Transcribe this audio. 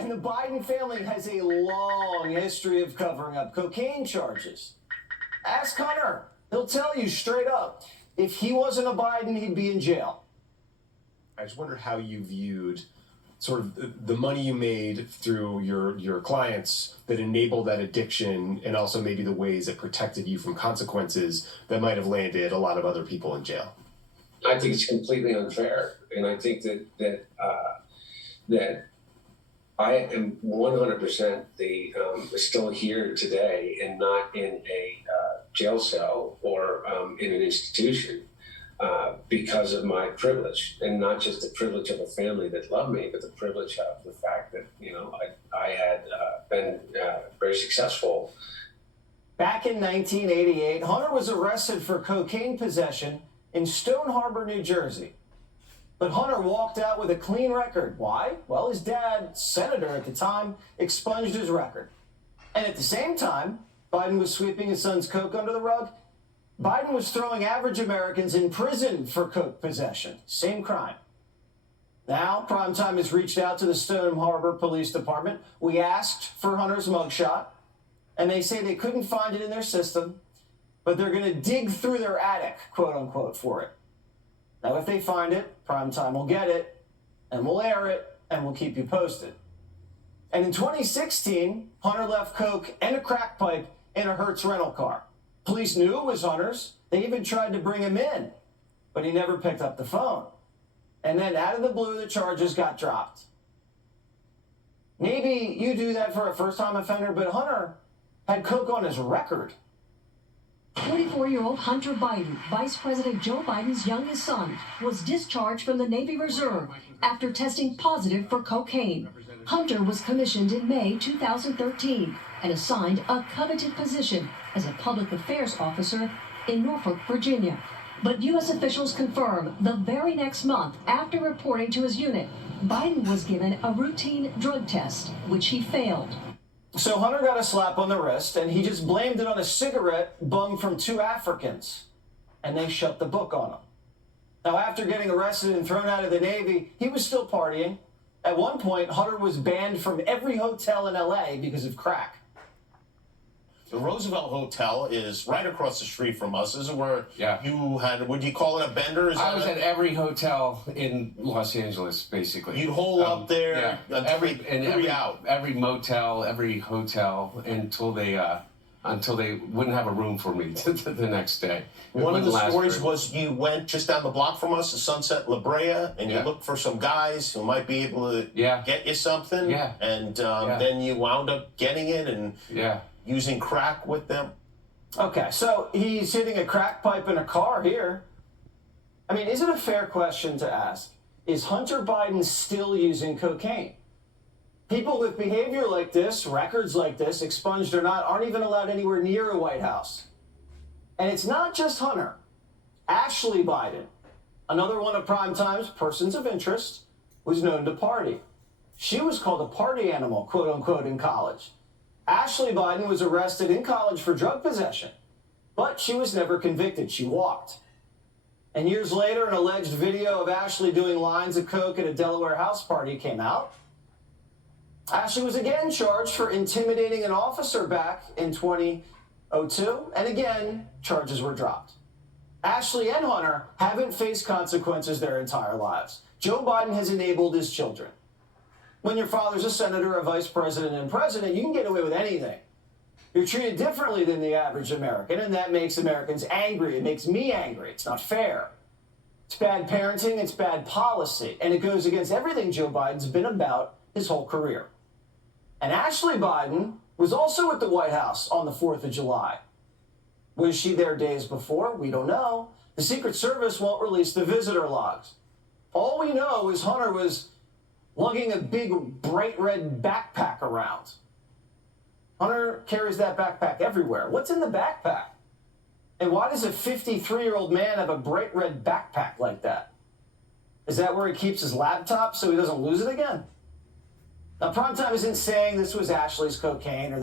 And the Biden family has a long history of covering up cocaine charges. Ask Hunter. He'll tell you straight up. If he wasn't a Biden, he'd be in jail. I just wonder how you viewed sort of the money you made through your clients that enabled that addiction, and also maybe the ways it protected you from consequences that might have landed a lot of other people in jail. I think it's completely unfair, and I think that I am 100% still here today and not in a jail cell or in an institution because of my privilege, and not just the privilege of a family that loved me, but the privilege of the fact that I had been very successful. Back in 1988, Hunter was arrested for cocaine possession in Stone Harbor, New Jersey. But Hunter walked out with a clean record. Why? Well, his dad, senator at the time, expunged his record. And at the same time, Biden was sweeping his son's coke under the rug. Biden was throwing average Americans in prison for coke possession. Same crime. Now, Primetime has reached out to the Stone Harbor Police Department. We asked for Hunter's mugshot, and they say they couldn't find it in their system, but they're going to dig through their attic, quote unquote, for it. Now, if they find it, Primetime will get it, and we'll air it, and we'll keep you posted. And in 2016, Hunter left coke and a crack pipe in a Hertz rental car. Police knew it was Hunter's. They even tried to bring him in, but he never picked up the phone. And then out of the blue, the charges got dropped. Maybe you do that for a first-time offender, but Hunter had coke on his record. 44-year-old Hunter Biden, Vice President Joe Biden's youngest son, was discharged from the Navy Reserve after testing positive for cocaine. Hunter was commissioned in May 2013 and assigned a coveted position as a public affairs officer in Norfolk, Virginia. But U.S. officials confirm the very next month, after reporting to his unit, Biden was given a routine drug test, which he failed. So Hunter got a slap on the wrist, and he just blamed it on a cigarette bummed from two Africans, and they shut the book on him. Now, after getting arrested and thrown out of the Navy, he was still partying. At one point, Hunter was banned from every hotel in L.A. because of crack. The Roosevelt Hotel is right across the street from us. This is where you had, would you call it a bender? I was at every hotel in Los Angeles, basically. You'd hole up there every motel, every hotel until they wouldn't have a room for me the next day. One of the stories was you went just down the block from us to Sunset La Brea, and you looked for some guys who might be able to get you something. And then you wound up getting it and using crack with them. Okay, so he's hitting a crack pipe in a car here. I mean, is it a fair question to ask? Is Hunter Biden still using cocaine? People with behavior like this, records like this, expunged or not, aren't even allowed anywhere near a White House. And it's not just Hunter. Ashley Biden, another one of Primetime's persons of interest, was known to party. She was called a party animal, quote unquote, in college. Ashley Biden was arrested in college for drug possession, but she was never convicted. She walked. And years later, an alleged video of Ashley doing lines of coke at a Delaware house party came out. Ashley was again charged for intimidating an officer back in 2002, and again, charges were dropped. Ashley and Hunter haven't faced consequences their entire lives. Joe Biden has enabled his children. When your father's a senator, a vice president, and president, you can get away with anything. You're treated differently than the average American, and that makes Americans angry. It makes me angry. It's not fair. It's bad parenting, it's bad policy, and it goes against everything Joe Biden's been about his whole career. And Ashley Biden was also at the White House on the 4th of July. Was she there days before? We don't know. The Secret Service won't release the visitor logs. All we know is Hunter was lugging a big bright red backpack around. Hunter carries that backpack everywhere. What's in the backpack? And why does a 53-year-old man have a bright red backpack like that? Is that where he keeps his laptop so he doesn't lose it again? Now, Primetime isn't saying this was Ashley's cocaine or